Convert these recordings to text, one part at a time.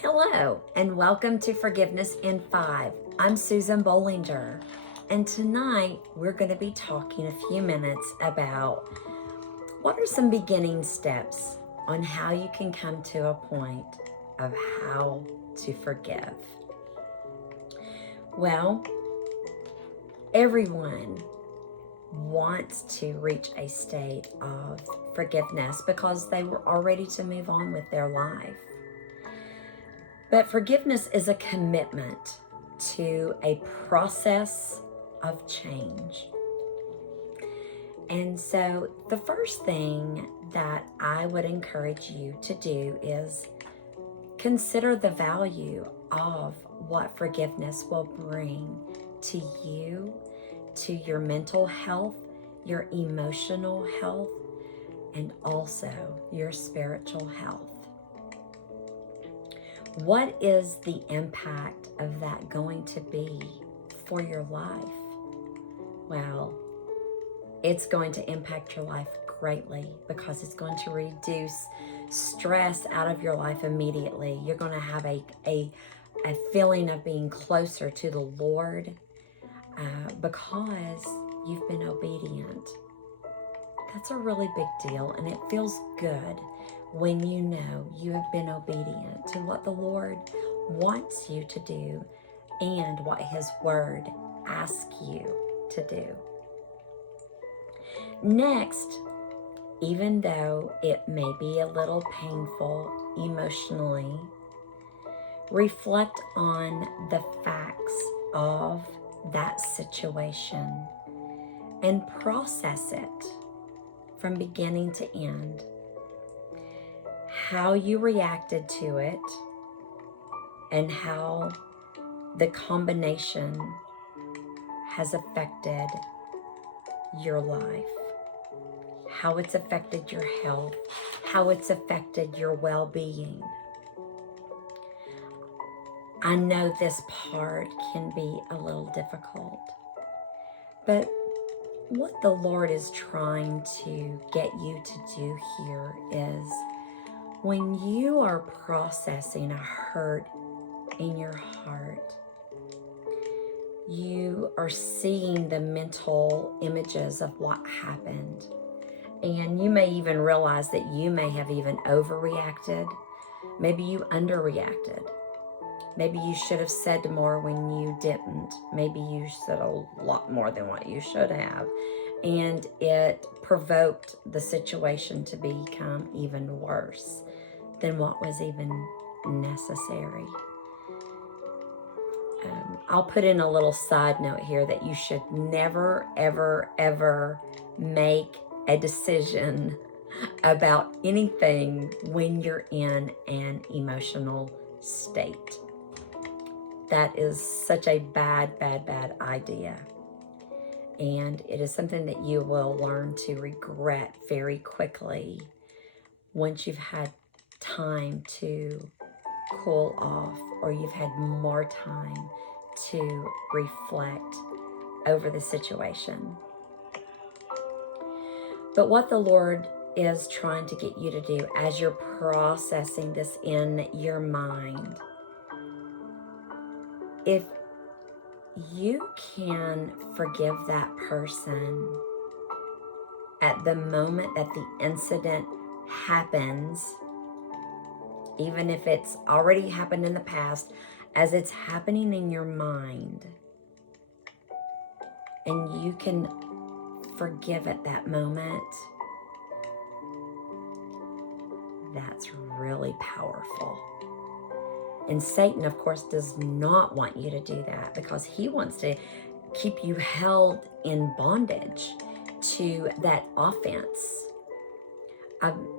Hello, and welcome to Forgiveness in 5. I'm Susan Bolinger, and tonight we're going to be talking a few minutes about what are some beginning steps on how you can come to a point of how to forgive. Well, everyone wants to reach a state of forgiveness because they were all ready to move on with their life. But forgiveness is a commitment to a process of change. And so the first thing that I would encourage you to do is consider the value of what forgiveness will bring to you, to your mental health, your emotional health, and also your spiritual health. What is the impact of that going to be for your life? Well, it's going to impact your life greatly because it's going to reduce stress out of your life immediately. You're going to have a feeling of being closer to the Lord because you've been obedient. That's a really big deal, and it feels good when you know you have been obedient to what the Lord wants you to do and what His Word asks you to do. Next, even though it may be a little painful emotionally, reflect on the facts of that situation and process it from beginning to end. How you reacted to it and how the combination has affected your life, how it's affected your health, how it's affected your well-being. I know this part can be a little difficult, but what the Lord is trying to get you to do here is when you are processing a hurt in your heart, you are seeing the mental images of what happened. And you may even realize that you may have even overreacted. Maybe you underreacted. Maybe you should have said more when you didn't. Maybe you said a lot more than what you should have. And it provoked the situation to become even worse than what was even necessary. I'll put in a little side note here that you should never, ever, ever make a decision about anything when you're in an emotional state. That is such a bad idea. And it is something that you will learn to regret very quickly once you've had time to cool off or you've had more time to reflect over the situation. But what the Lord is trying to get you to do as you're processing this in your mind, if you can forgive that person at the moment that the incident happens, even if it's already happened in the past, as it's happening in your mind, and you can forgive at that moment, that's really powerful. And Satan, of course, does not want you to do that because he wants to keep you held in bondage to that offense.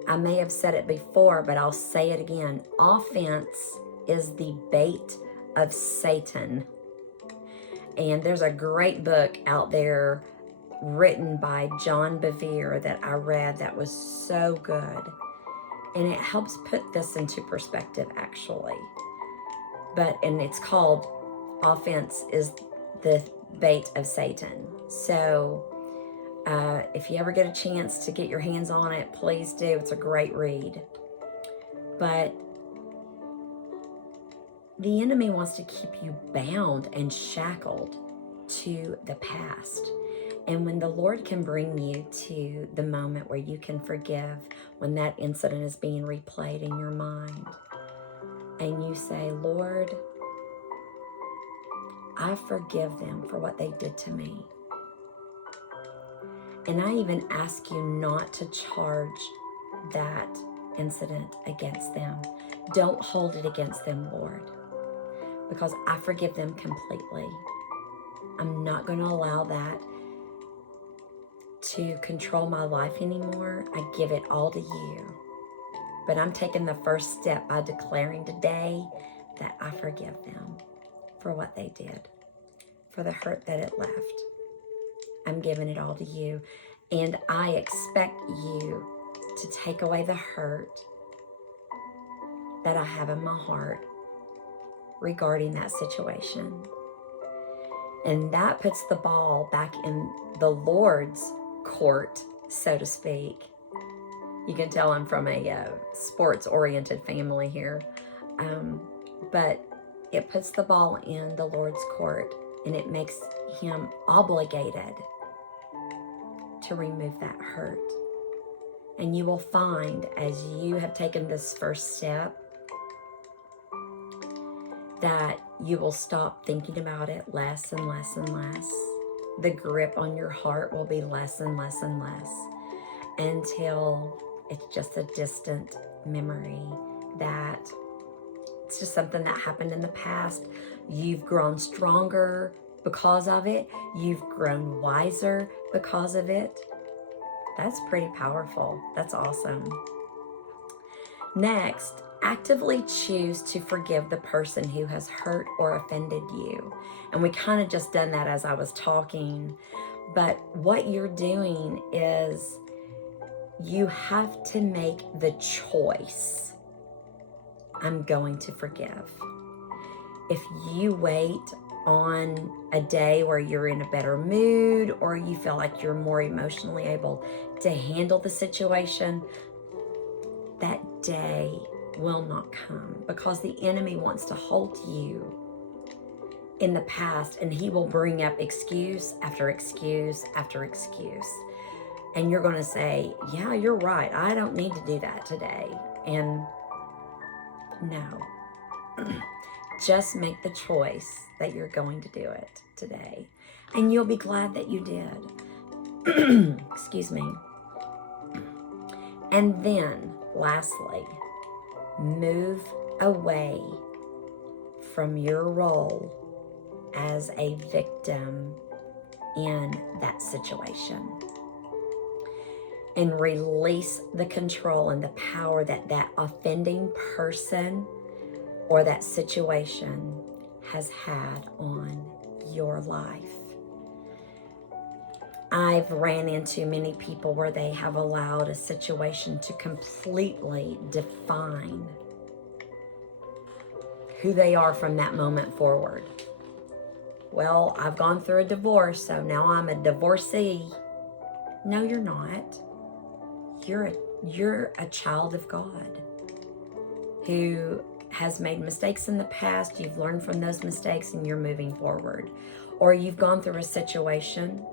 I may have said it before, but I'll say it again. Offense is the bait of Satan. And there's a great book out there written by John Bevere that I read that was so good. And it helps put this into perspective, actually. And it's called Offense is the Bait of Satan. So if you ever get a chance to get your hands on it, please do. It's a great read. But the enemy wants to keep you bound and shackled to the past. And when the Lord can bring you to the moment where you can forgive, when that incident is being replayed in your mind, and you say, Lord, I forgive them for what they did to me. And I even ask you not to charge that incident against them. Don't hold it against them, Lord, because I forgive them completely. I'm not going to allow that to control my life anymore. I give it all to you. But I'm taking the first step by declaring today that I forgive them for what they did, for the hurt that it left. I'm giving it all to you. And I expect you to take away the hurt that I have in my heart regarding that situation. And that puts the ball back in the Lord's court, so to speak. You can tell I'm from a sports-oriented family here. But it puts the ball in the Lord's court, and it makes him obligated to remove that hurt. And you will find, as you have taken this first step, that you will stop thinking about it less and less and less. The grip on your heart will be less and less and less until it's just a distant memory, that it's just something that happened in the past. You've grown stronger because of it. You've grown wiser because of it. That's pretty powerful. That's awesome. Next, actively choose to forgive the person who has hurt or offended you. And we kind of just done that as I was talking. But what you're doing is you have to make the choice. I'm going to forgive. If you wait on a day where you're in a better mood, or you feel like you're more emotionally able to handle the situation, that day will not come, because the enemy wants to hold you in the past, and he will bring up excuse after excuse after excuse. And you're going to say, yeah, you're right. I don't need to do that today. And no, just make the choice that you're going to do it today. And you'll be glad that you did. Excuse me. And then, lastly, move away from your role as a victim in that situation. And release the control and the power that that offending person or that situation has had on your life. I've ran into many people where they have allowed a situation to completely define who they are from that moment forward. Well, I've gone through a divorce, so now I'm a divorcee. No, you're not. You're a child of God who has made mistakes in the past. You've learned from those mistakes and you're moving forward. Or you've gone through a situation.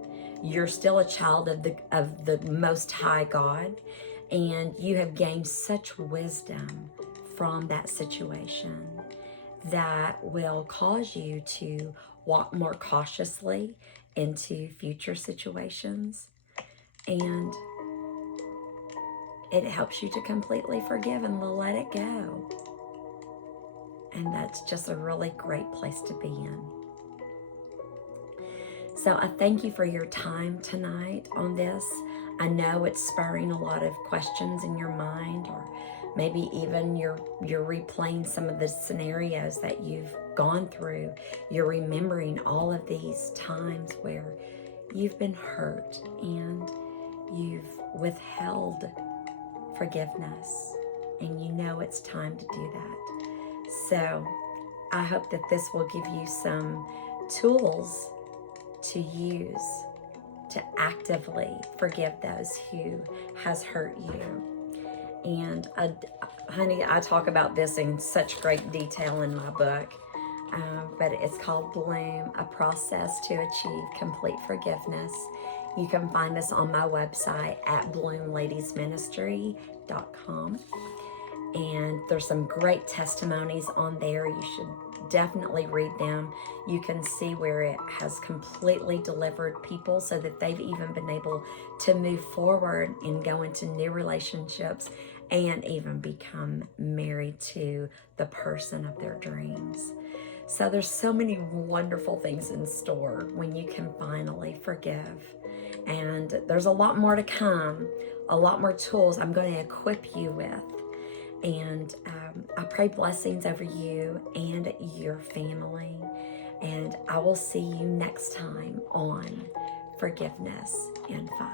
You're still a child of the Most High God, and you have gained such wisdom from that situation that will cause you to walk more cautiously into future situations. And it helps you to completely forgive and let it go. And that's just a really great place to be in. So I thank you for your time tonight on this. I know it's spurring a lot of questions in your mind, or maybe even you're replaying some of the scenarios that you've gone through. You're remembering all of these times where you've been hurt and you've withheld forgiveness, and you know it's time to do that. So I hope that this will give you some tools to use to actively forgive those who has hurt you. And honey, I talk about this in such great detail in my book. but it's called Bloom, A Process to Achieve Complete Forgiveness. You can find us on my website at bloomladiesministry.com. And there's some great testimonies on there. You should definitely read them. You can see where it has completely delivered people so that they've even been able to move forward and go into new relationships and even become married to the person of their dreams. So there's so many wonderful things in store when you can finally forgive. And there's a lot more to come, a lot more tools I'm going to equip you with. And I pray blessings over you and your family. And I will see you next time on Forgiveness in 5.